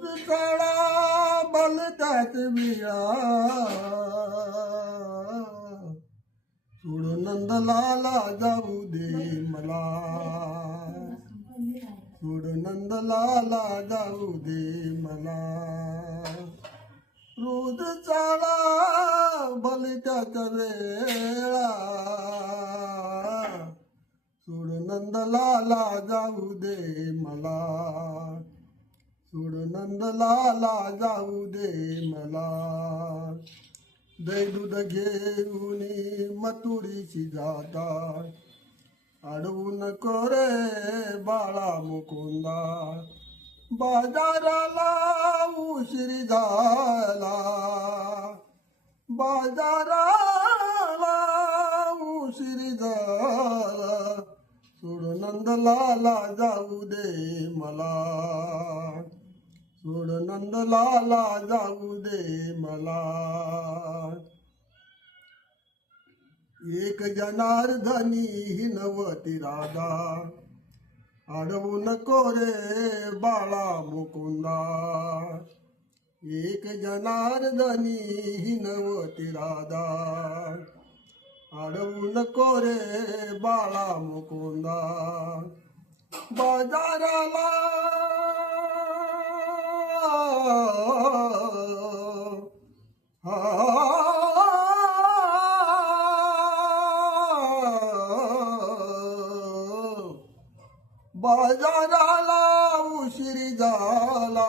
रोज काळा बलतात विळा सोड नंदलाला जाऊ दे मला सोड नंदलाला जाऊ दे मला रोज चाळा बलतात वेळा सोड नंदलाला जाऊ दे मला सोड नंदलाला जाऊ दे मला दही दूध घेऊन मथुरीची जाता अडवू नको रे बाळा मुकुंदा बाजाराला उशीर झाला बाजाराला उशीर झाला सोड नंदलाला जाऊ दे मला सोड नंदलाला जाऊ दे मला एक जनार्दनी हिनवती राधा अडवू नको रे बाळा मुकुंदा एक जनार्दनी हिनवती राधा अडवू नको रे बाळा मुकुंदा बाजाराला बाजाराला उशीर झाला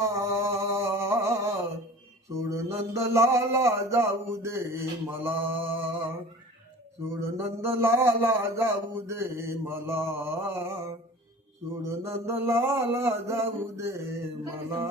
सोड नंदलाला जाऊ दे मला सोड नंदलाला जाऊ दे मला सोड नंदलाला जाऊ दे मला